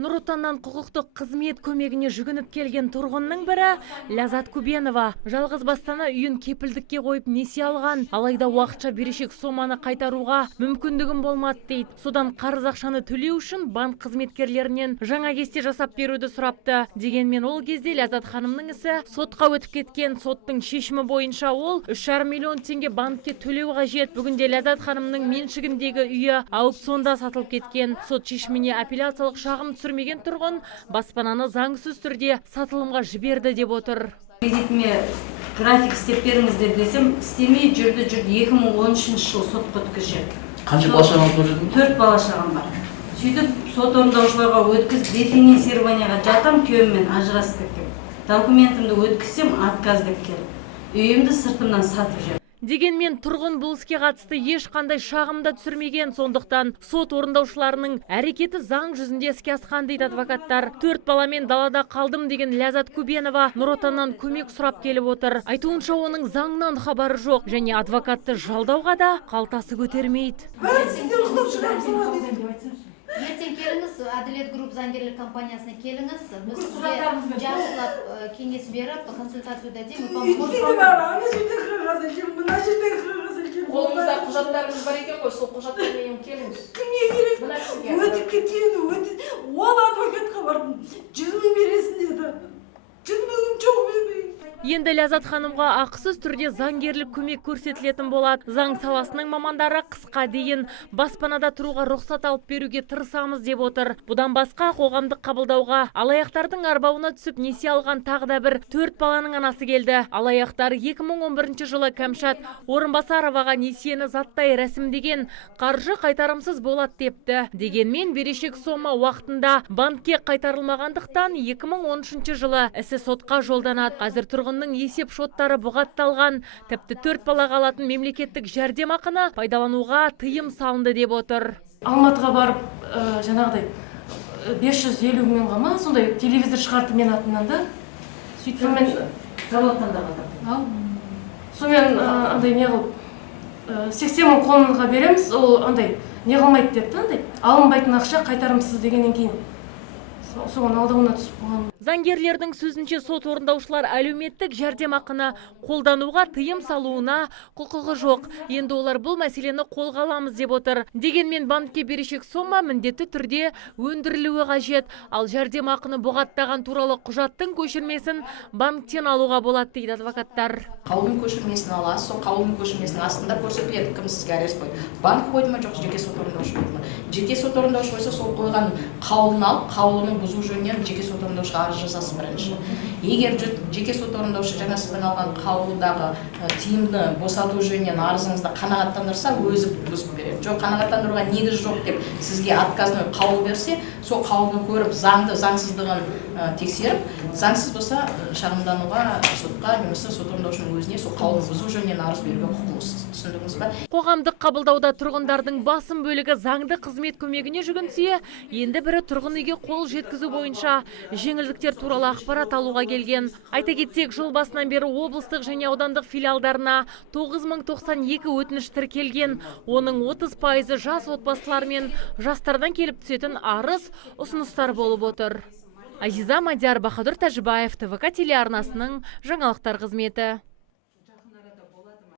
Нұр Отаннан құқықтық қызмет көмегіне жүгініп келген тұрғынның бірі Ляззат Көбенова. Жалғыз бастана үйін кепілдікке қойып несие алған, алайда уақытша берешек соманы қайтаруға мүмкіндігін болмады дейді. Содан қарыз ақшаны төлеу үшін банк қызметкерлерінен жаңа кесте жасап беруді сұрапты. Дегенмен ол кезде Ляззат ханымның ісі сотқа өтіп кеткен. Соттың шешімі бойынша ол 3,5 миллион теңге банкке төлеу қажет. Бүгінде Ляззат ханымның меншігіндегі үйі аукционда сатылып кеткен. Сот шешіміне апелляциялық шағым түсірмеген тұрғын баспананы заңсыз түрде сатылымға жіберді деп отыр. Кредитіме график істеп беріңіздер десем, істемей жүрді 2013 жыл сотқа өткізген. Қанша бала шағаңыз бар еді? 4 бала шағам бар. Сөйтіп сот орындаушыларға өткізіп рефинансированияға жатам, күйеуіммен ажырасып кеткен. Документімді өткізсем отказ деп келіп, үйімді сыртымнан сатып жүр. Дегенмен тұрғын бұл іске қатысты ешқандай шағымда түсірмеген, сондықтан сот орындаушыларының әрекеті заң жүзінде іске асқан дейді адвокаттар. 4 баламен далада қалдым деген Ляззат Көбенова Нұр Отаннан көмек сұрап келіп отыр. Айтуынша оның заңнан хабары жоқ және адвокатты жалдауға да қалтасы көтермейді. Ертең келіңіз, Әділет Групп заңгерлік компаниясына келіңіз. Біз сізге жақсылап кеңес беріп, консультация өтетеміз. Қолыңызда құжаттарыңыз бар екен ғой, сол құжаттармен келіңіз. Өтіп кеткен, ол адвокатқа бардым. 100 мың бересің деді. 100 мыңым жоқ бермеймін. Енді Ляззат ханымға ақысыз түрде заңгерлік көмек көрсетілетін болады. Заң саласының мамандары қысқа дейін баспанада тұруға рұқсат алып беруге тырысамыз деп отыр. Бұдан басқа қоғамдық қабылдауға алаяқтардың арбауына түсіп несие алған тағы да бір 4 баланың анасы келді. Алаяқтар 2011 жылы Кәмшат Орынбасароваға несиені заттай рәсімдеген, қаржы қайтарымсыз болады депті. Дегенмен берешек сома уақытында банкке қайтарылмағандықтан 2013 жылы ісі сотқа жолданады. Қазір тұрғынның есеп шоттары бұғатталған, тіпті 4 балаға алатын мемлекеттік жәрдемақыны пайдалануға тыйым салынды деп отыр. Алматыға барып, жаңағыдай 550 мыңға ма, сондай телевизор шығарды мен атымнан да. Сөйтіп мен Заводтан да қалдым. Сонымен андай не қылып 80 мың қолыңызға береміз, ол андай не қылмайды депті, андай алынбайтын ақша қайтарымсыз дегеннен кейін соған алдауына түсіп болған. Заңгерлердің сөзінше сот орындаушылар әлеуметтік жәрдемақыны қолдануға тыйым салуына құқығы жоқ. Енді олар бұл мәселені қолға аламыз деп отыр. Дегенмен банкке берешек сома міндетті түрде өндірілуі қажет. Ал жәрдемақыны бұғаттаған туралы құжаттың көшірмесін банктен алуға болады дейді адвокаттар. Қаулының көшірмесін аласыз, сол қаулының көшірмесінің астында көрсетіледі, кім сізге арест қойды. Банк қойды ма, жоқ жеке сот орындаушы қойды ма. Жеке сот орындаушы қойса, сол қойған қаулын алып, қаулының бұзу жөнінен жеке сот орындаушыға арыз жасасын бірінші. Егер жеке сот орындаушы жаңа сіздің алған қаулыдағы тиімді босату жөнінен арызыңызды қанағаттандырса, өзі бұзып береді. Жоқ, қанағаттандыруға негіз жоқ деп сізге отказной қаулы берсе, сол қаулыны көріп, заңсыздығын тексеріп, заңсыз болса шағымдануға сотқа немесе сот орындаушының өзіне сол қаулыны бұзу жөнінен арыз беруге құқылысыз. Түсіндіңіз ба? Қоғамдық қабылдауда тұрғындардың басым бөлігі заңды қызмет көмегіне жүгінсе, енді бірі тұрғын үйге қол жеткізу бойынша жеңілдіктер туралы ақпарат алуға келген. Айта кетсек, жыл басынан бері облыстық және аудандық филиалдарына 9092 өтініш тіркелген. Оның 30% жас отбасылар мен жастардан келіп түсетін арыз, ұсыныстар болып отыр. Азиза Мадияр, Бахадур Тәжібаев, ТВК телеарнасының жаңалықтар қызметі.